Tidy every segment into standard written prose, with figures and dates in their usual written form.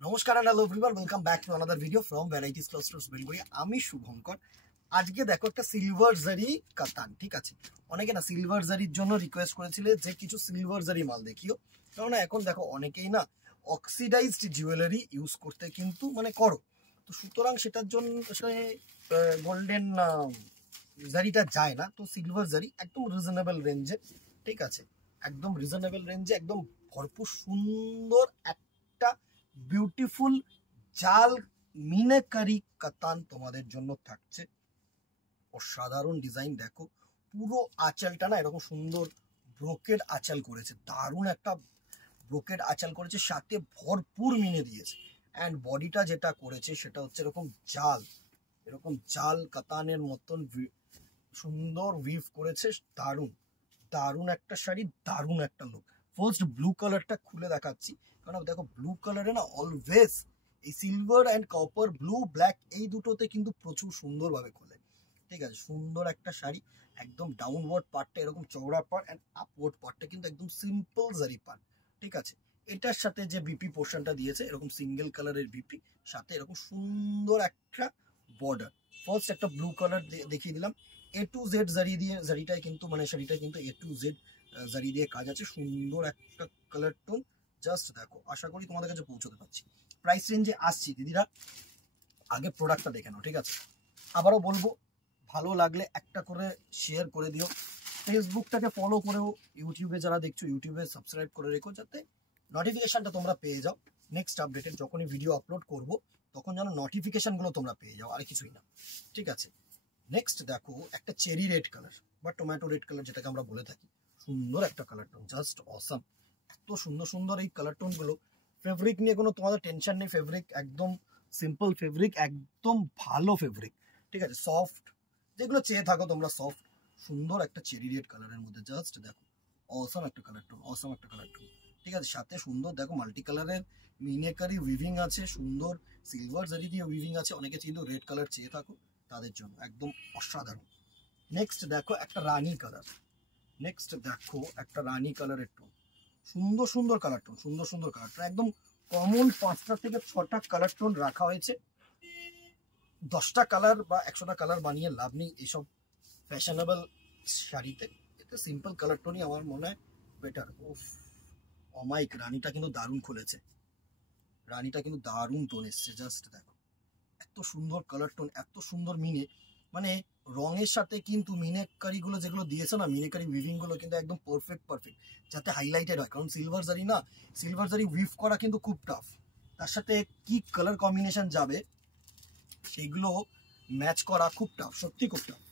নমস্কার and hello everyone, welcome back to another video from varieties cloth stores Belguri. আমি শুভঙ্কর। আজকে দেখো একটা সিলভার জারি কাতান, ঠিক আছে। অনেকে না সিলভার জারির জন্য রিকোয়েস্ট করেছিলে যে কিছু সিলভার জারি মাল দেখিও, কারণ এখন দেখো অনেকেই না অক্সিডাইজড জুয়েলারি ইউজ করতে কিন্তু করো, তো সুতরাং সেটার জন্য গোল্ডেন জারিটা যায় না, তো সিলভার জারি একদম রিজনেবল রেঞ্জে, ঠিক আছে, একদম রিজনেবল রেঞ্জে, একদম ভরপুর সুন্দর একটা বিউটিফুল জাল মিনাকারি কাতান তোমাদের জন্য থাকছে। অসাধারণ ডিজাইন দেখো, পুরো আঁচলটা না এরকম সুন্দর ব্রোকেড আঁচল করেছে, দারুণ একটা ব্রোকেড আঁচল করেছে, সাথে ভরপুর মিনে দিয়েছে। অ্যান্ড বডিটা যেটা করেছে সেটা হচ্ছে এরকম জাল কাতানের মতন সুন্দর উইভ করেছে। দারুণ দারুণ একটা শাড়ি, দারুণ একটা লুক। ফার্স্ট ব্লু কালারটা খুলে দেখাচ্ছি, কারণ দেখো ব্লু কালারে না অলওয়েজ এই silver and copper, blue black, এই দুটোতে কিন্তু প্রচুর সুন্দরভাবে খোলে, ঠিক আছে। সুন্দর একটা শাড়ি, একদম ডাউনওয়ার্ড পার্টটা এরকম চওড়া পার্ট, অ্যান্ড আপওয়ার্ড পার্টটা কিন্তু একদম সিম্পল জারি পার্ট, ঠিক আছে। এটার সাথে যে বিপি পোর্শনটা দিয়েছে এরকম সিঙ্গেল কালারের বিপি, সাথে এরকম সুন্দর একটা বর্ডার। ফার্স্ট একটা ব্লু কালার দেখিয়ে দিলাম, A to Z জারি দিয়ে, জারিটাই কিন্তু শাড়িটা কিন্তু A to Z জারি দিয়ে কাজ আছে। সুন্দর একটা কালার টোন, জাস্ট দেখো, আশা করি তোমাদের কাছে পৌঁছতে পারছি। প্রাইস রেঞ্জে আসছি দিদিরা, আগে প্রোডাক্টটা দেখে নাও, ঠিক আছে। আবারও বলবো, ভালো লাগলে একটা করে শেয়ার করে দিও, ফেসবুকটাকে ফলো করেও, ইউটিউবে যারা দেখছো ইউটিউবে সাবস্ক্রাইব করে রেখো, যাতে নোটিফিকেশনটা তোমরা পেয়ে যাও। নেক্সট আপডেটের যখনই ভিডিও আপলোড করব তখন যেন নোটিফিকেশনগুলো তোমরা পেয়ে যাও, আর কিছুই না, ঠিক আছে। নেক্সট দেখো একটা চেরি রেড কালার বা টমেটো রেড কালার যেটাকে আমরা বলে থাকি, সুন্দর একটা কালার টোন, জাস্ট অসাম। এত সুন্দর সুন্দর এই কালার টোনগুলো, ফেব্রিক নিয়ে কোনো তোমাদের টেনশন নেই, ফেব্রিক একদম সিম্পল ফেব্রিক, একদম ভালো ফেব্রিক, ঠিক আছে, সফট, যেগুলো চেয়ে থাকো তোমরা সফট। সুন্দর একটা চেরি রেড কালারের মধ্যে, জাস্ট দেখো অসাম একটা কালার টোন, অসাম একটা কালার টোন, ঠিক আছে। সাথে সুন্দর দেখো মাল্টি কালারের মিনেকারি উইভিং আছে, সুন্দর সিলভার জারি দিয়ে উইভিং আছে। অনেকে কিন্তু রেড কালার চেয়ে থাকো, তাদের জন্য একদম অসাধারণ। নেক্সট দেখো একটা রানী কালার, কালারের টোন, সুন্দর সুন্দর কালার টোন, সুন্দর সুন্দর কালার টোন, একদম কমন 5টা থেকে 6টা কালার টোন রাখা হয়েছে। 10টা কালার বা 100টা কালার বানিয়ে লাভ নেই এইসব ফ্যাশনেবল শাড়িতে, এটা সিম্পল কালার টোনই আমার মনে হয় বেটার। উফ, অমাইক, রানীটা কিন্তু দারুণ খুলেছে, রানীটা কিন্তু দারুণ টোন এসছে, জাস্ট দেখো এত সুন্দর কালার টোন, এত সুন্দর মিনে, রঙের সাথে কিন্তু মিনেকারিগুলো যেগুলো দিয়েছে না, মিনেকারি উইভিং গুলো কিন্তু একদম পারফেক্ট যাতে হাইলাইটেড হয়, কারণ সিলভার জারি উইভ করা কিন্তু খুব টাফ। তার সাথে কি কালার কম্বিনেশন যাবে সেইগুলো ম্যাচ করা খুব টাফ, সত্যি খুব টাফ,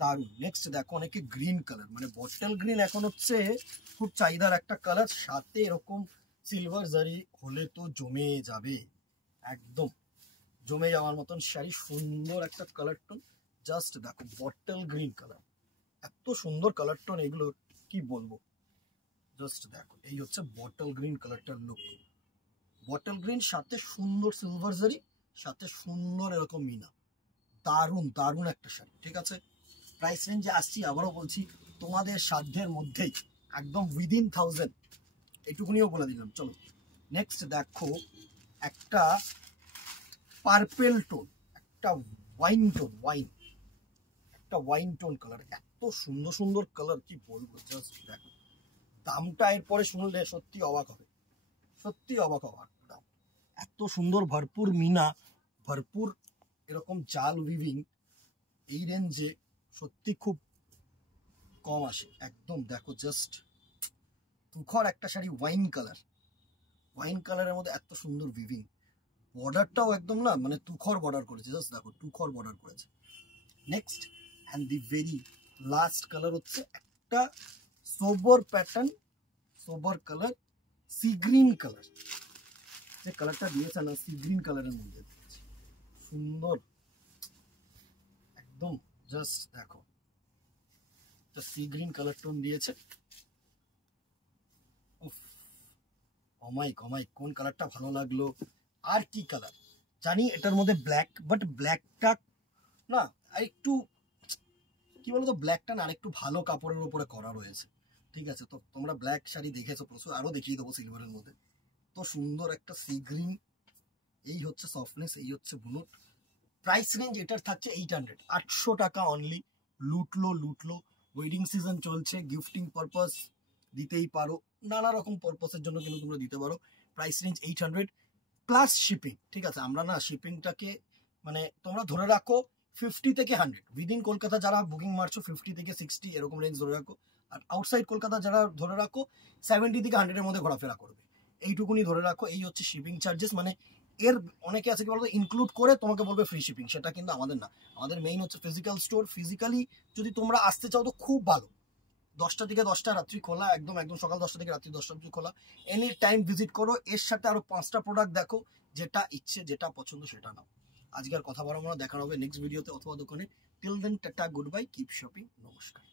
দারুণ। নেক্সট দেখো অনেকে গ্রিন কালার, বটল গ্রিন এখন হচ্ছে খুব চাহিদার একটা কালার, সাথে এরকম সিলভার জারি হলে তো জমে যাবে, একদম জমে যাওয়ার মতন শাড়ি। সুন্দর একটা কালার টোন, জাস্ট দেখো বটল গ্রিন কালার, এত সুন্দর কালার টোন, এগুলো কি বলবো, জাস্ট দেখো এই হচ্ছে বটল গ্রিন কালারটার লুক। বটল গ্রিন সাথে সুন্দর সিলভার জারি, সাথে সুন্দর এরকম মিনা, দারুণ দারুণ একটা শাড়ি, ঠিক আছে। প্রাইস রেঞ্জে আসছি, আবারও বলছি, তোমাদের সাধ্যের মধ্যেই, একদম উইদিন 1000, এটুকুনিও বলে দিলাম। চলো নেক্সট দেখো একটা পার্পেল টোন, একটা ওয়াইন টোন কালার, এত সুন্দর সুন্দর কালার, কি বলবো, জাস্ট দেখো। দামটা এরপরে শুনলে সত্যি অবাক হবে, সত্যি অবাক হওয়ার দাম। এত সুন্দর ভরপুর মিনা, ভরপুর এরকম জাল উইভিং এই রেঞ্জে সত্যি খুব কম আসে, একদম দেখো জাস্ট তুখর একটা শাড়ি, ওয়াইন কালারের মধ্যে এত সুন্দর উইভিং, বর্ডারটাও একদম না তুখর বর্ডার করেছে, জাস্ট দেখো তুখর বর্ডার করেছে। Next and the very last colour হচ্ছে একটা sober pattern, sober colour, sea green colour, যে কালারটা দিয়েছে না সি গ্রিন কালারের মধ্যে সুন্দর, একদম জাস্ট দেখো সি গ্রিন কালার টোন দিয়েছে। অমাইক, কোন কালারটা ভালো লাগলো। আর কি কালার জানি, এটার মধ্যে ব্ল্যাক, বাট ব্ল্যাকটা না আরেকটু কি বলতো, ব্ল্যাকটা না আরেকটু ভালো কাপড়ের উপরে করা রয়েছে, ঠিক আছে। তো তোমরা ব্ল্যাক শাড়ি দেখেছো প্রচুর, আরো দেখিয়ে দেবো সিলভারের মধ্যে। তো সুন্দর একটা সি গ্রিন এই হচ্ছে সফটনেস, এই হচ্ছে বুনট। প্রাইস রেঞ্জ এটার থাকছে 800, 800 টাকা অনলি। লুটলো। ওয়েডিং সিজন চলছে, গিফটিং পারপাস দিতেই পারো, নানা রকম পারপাসের জন্য কিন্তু তোমরা দিতে পারো। প্রাইস রেঞ্জ 800 প্লাস শিপিং, ঠিক আছে। আমরা না শিপিংটাকে মানে তোমরা ধরে রাখো 50 থেকে 100 উইদিন কলকাতা যারা বুকিং মারছো 50 থেকে 60 এরকম রেঞ্জ ধরে রাখো। আর আউটসাইড কলকাতা যারা ধরে রাখো 70 থেকে 100 এর মধ্যে ঘোরাফেরা করবে, এইটুকুনি ধরে রাখো। এই হচ্ছে শিপিং চার্জেস, মানে এর অনেকে আছে কি বলতো ইনক্লুড করে তোমাকে বলবে ফ্রি শিপিং, সেটা কিন্তু আমাদের না। আমাদের মেইন হচ্ছে ফিজিক্যাল স্টোর। ফিজিক্যালি যদি তোমরা আসতে চাও তো খুব ভালো, 10টা থেকে 10টা রাত্রি খোলা, একদম সকাল 10টা থেকে রাত্রি 10টা অবধি খোলা। এনি টাইম ভিজিট করো, এর সাথে আরো 5টা প্রোডাক্ট দেখো, যেটা ইচ্ছে যেটা পছন্দ সেটা নাও। আজকে আর কথা বলা, দেখা হবে নেক্সট ভিডিওতে অথবা দোকানে। Till then tata, good bye, keep shopping, নমস্কার।